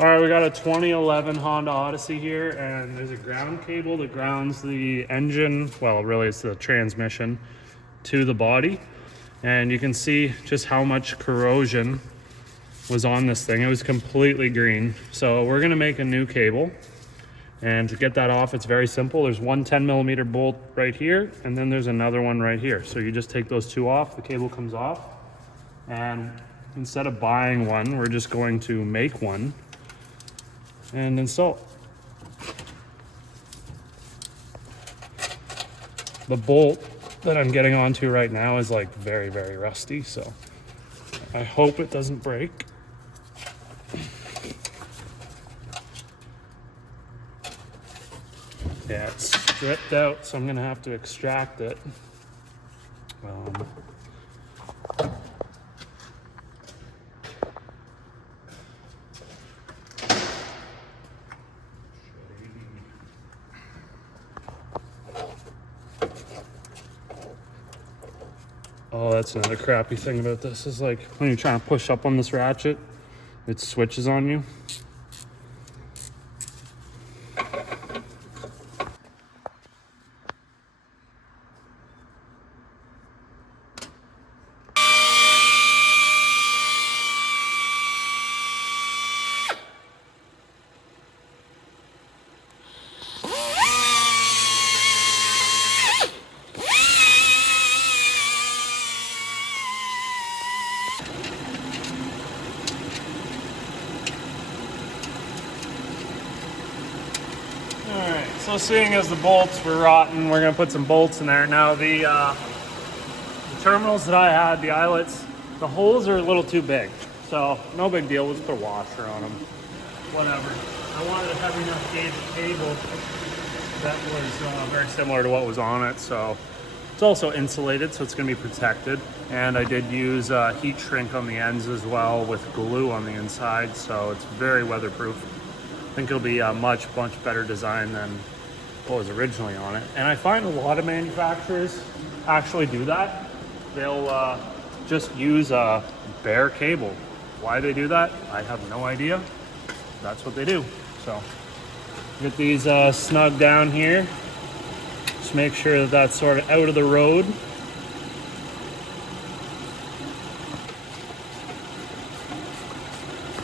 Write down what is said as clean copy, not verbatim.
All right, we got a 2011 Honda Odyssey here, and there's a ground cable that grounds the engine, well, really it's the transmission, to the body. And you can see just how much corrosion was on this thing. It was completely green. So we're gonna make a new cable. And to get that off, it's very simple. There's one 10mm bolt right here, and then there's another one right here. So you just take those two off, the cable comes off. And instead of buying one, we're just going to make one and install it. The bolt that I'm getting onto right now is like very, very rusty, so I hope it doesn't break. Yeah, it's stripped out, so I'm gonna have to extract it. Oh, that's another crappy thing about this is like when you're trying to push up on this ratchet, it switches on you. Alright, so seeing as the bolts were rotten, we're going to put some bolts in there. Now the terminals that I had, the eyelets, the holes are a little too big. So no big deal, let's put a washer on them. Whatever. I wanted to have enough gauge cable that was very similar to what was on it. So it's also insulated, so it's going to be protected. And I did use heat shrink on the ends as well with glue on the inside, so it's very weatherproof. I think it'll be a much better design than what was originally on it. And I find a lot of manufacturers actually do that. They'll just use a bare cable. Why they do that, I have no idea. That's what they do. So get these snug down here. Just make sure that that's sort of out of the road.